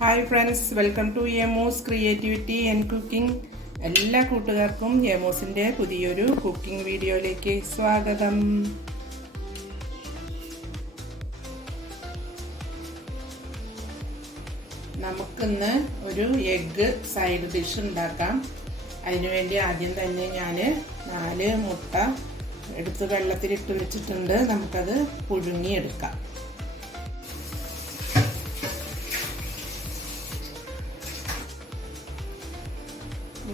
Hi friends welcome to Emos creativity and cooking എല്ലാ കൂട്ടുകാർക്കും എമോസിന്റെ പുതിയൊരു കുക്കിംഗ് വീഡിയോയിലേക്ക് സ്വാഗതം. നമുക്കിന്ന് ഒരു എഗ്ഗ് സൈഡ് ഡിഷ് ഉണ്ടാക്കാം. അതിനുവേണ്ടി ആദ്യം തന്നെ ഞാൻ നാല് മുട്ട എടുത്ത് വെള്ളത്തിലിട്ട് വെച്ചിട്ടുണ്ട്. നമുക്കത് പുഴുങ്ങിയെടുക്കാം.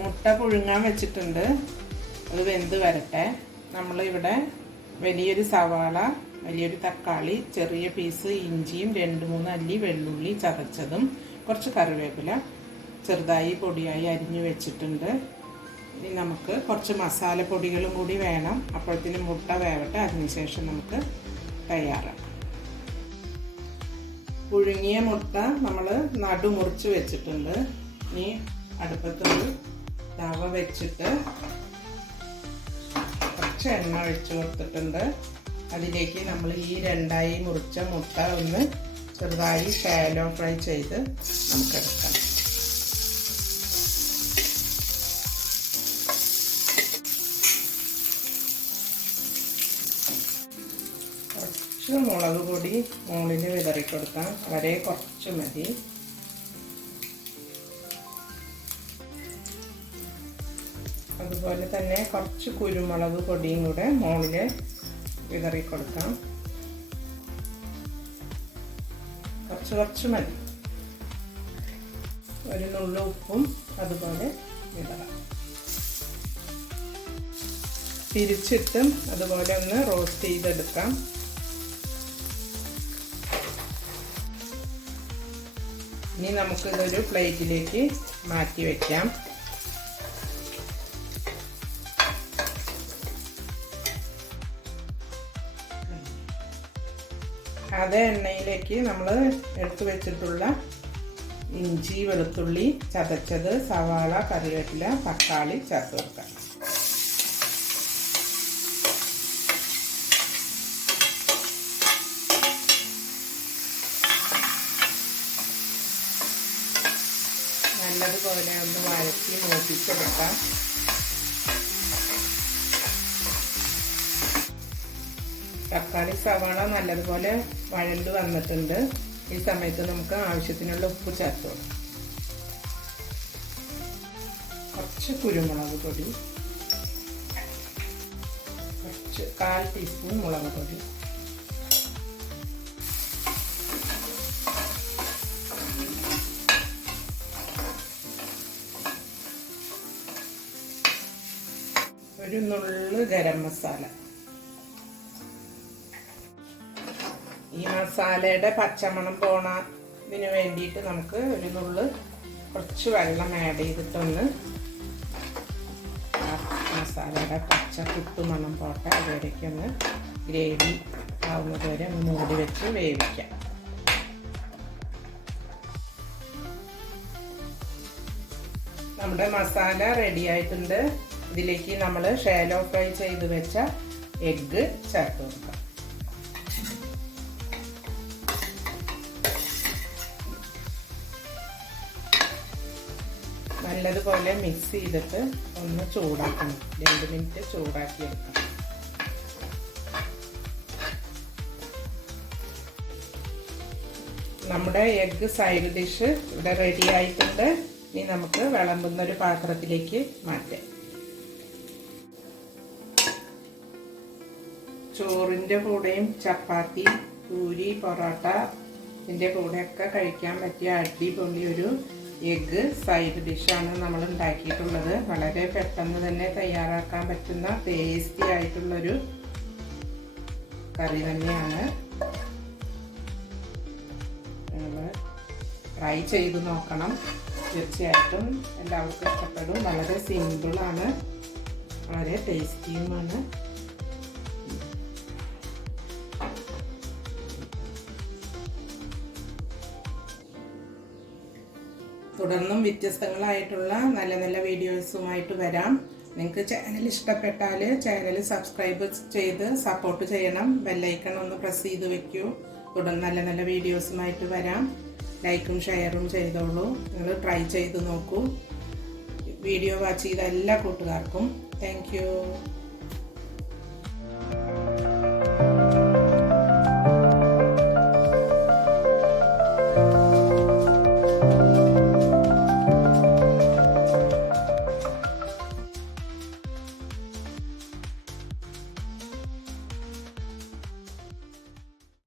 മുട്ട പുഴുങ്ങാൻ വെച്ചിട്ടുണ്ട്. അത് വെന്ത് വരട്ടെ. നമ്മളിവിടെ വലിയൊരു സവാള വലിയൊരു തക്കാളി ചെറിയ പീസ് ഇഞ്ചിയും രണ്ട് മൂന്ന് അല്ലി വെള്ളുള്ളി ചതച്ചതും കുറച്ച് കറിവേപ്പില ചെറുതായി പൊടിയായി അരിഞ്ഞു വെച്ചിട്ടുണ്ട്. ഇനി നമുക്ക് കുറച്ച് മസാലപ്പൊടികളും കൂടി വേണം. അപ്പോഴത്തേനും മുട്ട വേവട്ടെ. അതിനുശേഷം നമുക്ക് തയ്യാറാക്കാം. പുഴുങ്ങിയ മുട്ട നമ്മൾ നടുമുറിച്ച് വെച്ചിട്ടുണ്ട്. ഇനി അടുപ്പത്തൊരു തവ വെച്ചിട്ട് കുറച്ച് എണ്ണ ഒഴിച്ചു കൊടുത്തിട്ടുണ്ട്. അതിലേക്ക് നമ്മൾ ഈ രണ്ടായി മുറിച്ച മുട്ട ഒന്ന് ചെറുതായി ഷാലോ ഫ്രൈ ചെയ്ത് നമുക്കെടുക്കാം. കുറച്ച് മുളക് പൊടി മുകളിൽ വിതറി കൊടുക്കാം വളരെ കുറച്ച് മതി. അതുപോലെ തന്നെ കുറച്ച് കുരുമുളക് പൊടിയും കൂടെ മുകളിൽ വിതറി കൊടുക്കാം. കുറച്ച് കുറച്ച് മതി. ഒരു നുള്ള ഉപ്പും അതുപോലെ വിതറാം തിരിച്ചിട്ടും അതുപോലെ ഒന്ന് റോസ്റ്റ് ചെയ്തെടുക്കാം. ഇനി നമുക്കിതൊരു പ്ലേറ്റിലേക്ക് മാറ്റി വയ്ക്കാം അതേ എണ്ണയിലേക്ക് നമ്മൾ എടുത്തു വെച്ചിട്ടുള്ള ഇഞ്ചി വെളുത്തുള്ളി ചതച്ചത് സവാള കറിവേപ്പില തക്കാളി ചേർത്ത് വെക്കാം നല്ലതുപോലെ ഒന്ന് വഴറ്റി മൂപ്പിച്ചെടുക്കാം. തക്കാളി സവാള നല്ലതുപോലെ വഴണ്ട് വന്നിട്ടുണ്ട്. ഈ സമയത്ത് നമുക്ക് ആവശ്യത്തിനുള്ള ഉപ്പ് ചേർത്ത് കുറച്ച് കുരുമുളക് പൊടി കുറച്ച് കാൽ ടീസ്പൂൺ മുളക് പൊടി. ഒരു നുള്ളു ഗരം മസാല. ഈ മസാലയുടെ പച്ചമണം പോണതിന് വേണ്ടിയിട്ട് നമുക്ക് ഒരു നുള്ള് കുറച്ച് വെള്ളം ആഡ് ചെയ്തിട്ടൊന്ന് മസാലയുടെ പച്ച കുത്തുമണം പോട്ടെ. അതുവരേക്കൊന്ന് ഗ്രേവി ആവുന്നത് വരെ ഒന്ന് മൂടി വെച്ച് വേവിക്കാം. നമ്മുടെ മസാല റെഡി ആയിട്ടുണ്ട്. ഇതിലേക്ക് നമ്മൾ ഷാലോ ഫ്രൈ ചെയ്ത് വെച്ച എഗ്ഗ് ചേർത്ത് കൊടുക്കാം. നല്ലതുപോലെ മിക്സ് ചെയ്തിട്ട് ഒന്ന് ചൂടാക്കണം. രണ്ട് മിനിറ്റ് ചൂടാക്കി എടുക്കണം നമ്മുടെ എഗ്ഗ് സൈഡ് ഡിഷ് ഇവിടെ റെഡി ആയിട്ടുണ്ട്. ഇനി നമുക്ക് വിളമ്പുന്ന ഒരു പാത്രത്തിലേക്ക് മാറ്റാം. ചോറിന്റെ കൂടെയും ചപ്പാത്തി പൂരി പൊറോട്ട ഇതിന്റെ കൂടെയൊക്കെ കഴിക്കാൻ പറ്റിയ അടിപൊളി ഒരു എഗ്ഗ് സൈഡ് ഡിഷാണ് നമ്മൾ ഉണ്ടാക്കിയിട്ടുള്ളത് വളരെ പെട്ടെന്ന് തന്നെ തയ്യാറാക്കാൻ പറ്റുന്ന ടേസ്റ്റി ആയിട്ടുള്ളൊരു കറി തന്നെയാണ്. ട്രൈ ചെയ്ത് നോക്കണം. തീർച്ചയായിട്ടും എല്ലാവർക്കും ഇഷ്ടപ്പെടും. വളരെ സിമ്പിളാണ് വളരെ ടേസ്റ്റിയുമാണ് തുടർന്നും വ്യത്യസ്തങ്ങളായിട്ടുള്ള നല്ല നല്ല വീഡിയോസുമായിട്ട് വരാം. നിങ്ങൾക്ക് ചാനൽ ഇഷ്ടപ്പെട്ടാൽ ചാനൽ സബ്സ്ക്രൈബ് ചെയ്ത് സപ്പോർട്ട് ചെയ്യണം. ബെല്ലൈക്കൺ ഒന്ന് പ്രസ് ചെയ്ത് വെക്കൂ. തുടർന്ന് നല്ല നല്ല വീഡിയോസുമായിട്ട് വരാം. ലൈക്കും ഷെയറും ചെയ്തോളൂ. നിങ്ങൾ ട്രൈ ചെയ്ത് നോക്കൂ. വീഡിയോ വാച്ച് ചെയ്ത എല്ലാ കൂട്ടുകാർക്കും. താങ്ക്